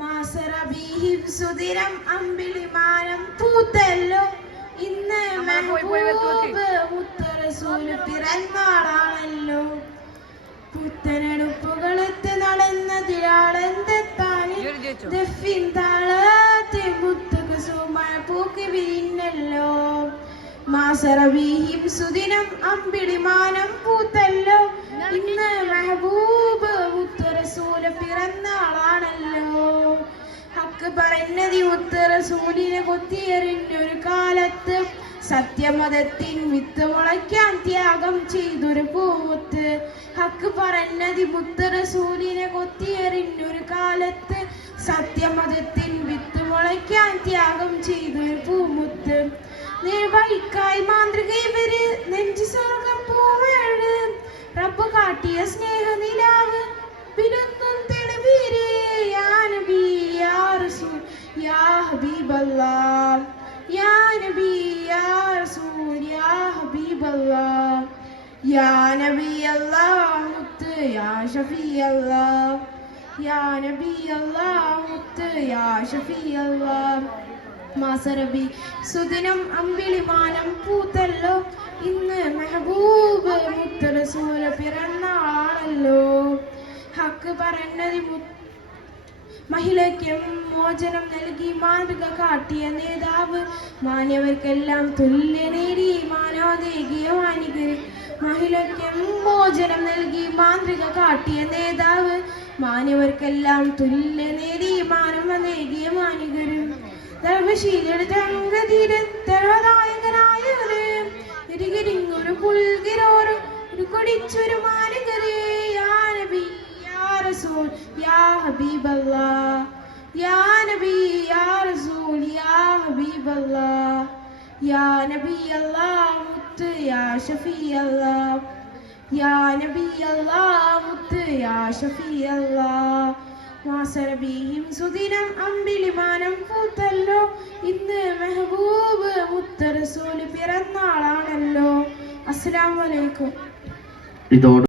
മാസറബീഹിം സുദിനം അമ്പിളിമാനം പൂത്തല്ലോ ഇന്ന് മെഹബൂബ് മുത്തറസൂല് പിറന്നാളാണല്ലോ. പുത്തനെടുപ്പുകളെത്ത് നടന്നതിലാളെന്തെത്താൻ ദഫിൻ താളത്തെ മുത്തുകുസുമഴ പൂക്കി വിരിഞ്ഞല്ലോ. മാസറബീഹിം സുദിനം അമ്പിളിമാനം പൂത്തല്ലോ ഇന്ന് മെഹബൂബ് മുത്തറസൂല് പിറന്നാളാണല്ലോ. ഹക്ക് പറഞ്ഞതി മുത്തറസൂലിനെ കൊത്തിയെറിഞ്ഞൊരു കാലത്ത് സത്യമതത്തിൻ വിത്ത് മുളയ്ക്കാൻ ത്യാഗം ചെയ്തൊരു പൂമുത്ത്. ഹക്ക് പറഞ്ഞതി മുത്തറസൂലിനെ കൊത്തിയെറിഞ്ഞൊരു കാലത്ത് സത്യമതത്തിൻ വിത്ത് മുളയ്ക്കാൻ ത്യാഗം ചെയ്തൊരു പൂമുത്ത്. നിർവഹിക്കായി മാന്ത്രിക ഇവര് നെഞ്ചു സ്വർഗം പൂവേട് റബ്ബ് കാട്ടിയ സ്നേഹനിലാവ് വിരുന്നും തെളിവീര്. യാ നബി യാ റസൂൽ യാ ഹബീബല്ലാഹ് യാ നബി യാ റസൂൽ യാ ഹബീബല്ലാഹ് യാ നബി അല്ലാഹ് മുത്ത് യാ ഷഫീ അല്ലാഹ് യാ നബി അല്ലാഹ് മുത്ത് യാ ഷഫീ അല്ലാഹ്. മാസറബി സുദിനം അമ്പിളിമാനം പൂത്തല്ലോ ഇന്ന് മെഹബൂബ് മുത്തറസൂല് പിറന്നാളാണല്ലോ. ഹക്ക് പറഞ്ഞതി മഹിളയ്ക്കും മോചനം നൽകി മാതൃക കാട്ടിയ നേതാവ് മാന്യവർക്കെല്ലാം തുല്യ നേടി മാനവദേകിയ മാനികര്. മഹിളയ്ക്കും മോചനം നൽകി മാതൃക കാട്ടിയ നേതാവ് മാന്യവർക്കെല്ലാം തുല്യ നേടി മാനവദേകിയ മാനികര്. ൊരു പുൽകിരോറ് ഒരു കൊടിച്ചൊരു മാനികരെ. യാ നബി യാ റസൂൽ യാ ഹബീബല്ലാഹ് യാ നബി യാ റസൂൽ യാ ഹബീബല്ലാഹ് യാ നബി അല്ലാഹ് മുത്ത് യാ ഷഫീ അല്ലാഹ് യാ നബി അല്ലാഹ് മുത്ത് യാ ഷഫീ അല്ലാഹ്. മാസറബീഹിം സുദിനം അമ്പിളിമാനം പൂത്തല്ലോ ഇന്ന് മെഹബൂബ് മുത്തറസൂല് പിറന്നാളാണല്ലോ. അസ്സലാമു അലൈക്കും.